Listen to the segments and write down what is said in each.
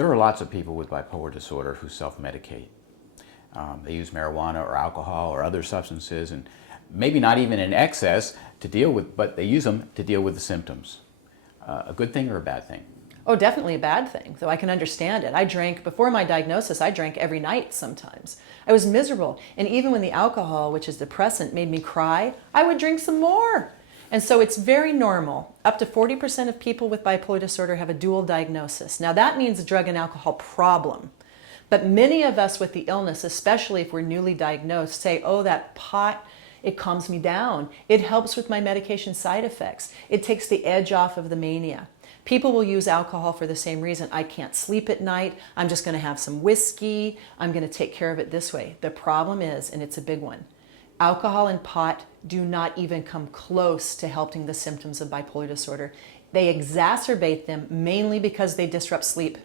There are lots of people with bipolar disorder who self-medicate. They use marijuana or alcohol or other substances, and maybe not even in excess to deal with, but they use them to deal with the symptoms. A good thing or a bad thing? Oh, definitely a bad thing, though I can understand it. I drank, before my diagnosis, I drank every night sometimes. I was miserable, and even when the alcohol, which is depressant, made me cry, I would drink some more. And so it's very normal. Up to 40% of people with bipolar disorder have a dual diagnosis. Now that means a drug and alcohol problem. But many of us with the illness, especially if we're newly diagnosed, say, oh, that pot, it calms me down. It helps with my medication side effects. It takes the edge off of the mania. People will use alcohol for the same reason. I can't sleep at night. I'm just going to have some whiskey. I'm going to take care of it this way. The problem is, and it's a big one, alcohol and pot do not even come close to helping the symptoms of bipolar disorder. They exacerbate them mainly because they disrupt sleep.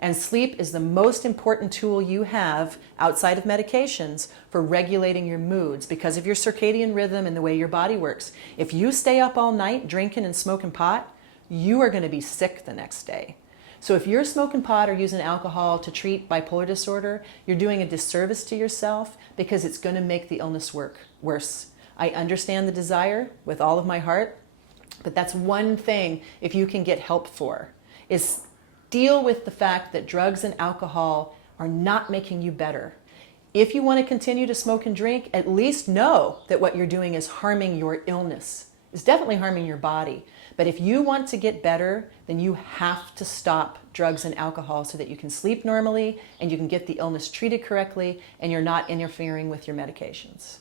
And sleep is the most important tool you have outside of medications for regulating your moods because of your circadian rhythm and the way your body works. If you stay up all night drinking and smoking pot, you are going to be sick the next day. So if you're smoking pot or using alcohol to treat bipolar disorder, you're doing a disservice to yourself because it's going to make the illness worse. I understand the desire with all of my heart, but that's one thing if you can get help for, is deal with the fact that drugs and alcohol are not making you better. If you want to continue to smoke and drink, at least know that what you're doing is harming your illness. It's definitely harming your body. But if you want to get better, then you have to stop drugs and alcohol so that you can sleep normally and you can get the illness treated correctly and you're not interfering with your medications.